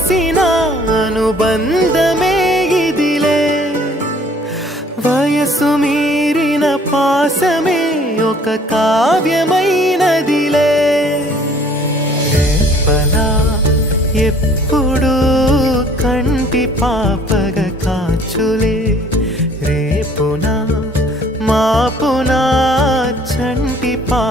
చూసిన అనుబంధమే ఇదిలే వయసు మీరిన పాసమే ఒక కావ్యమైనదిలే రేపలా ఎప్పుడు కంటి పాపగ కాచులే రేపునా మాపునా చంటి పా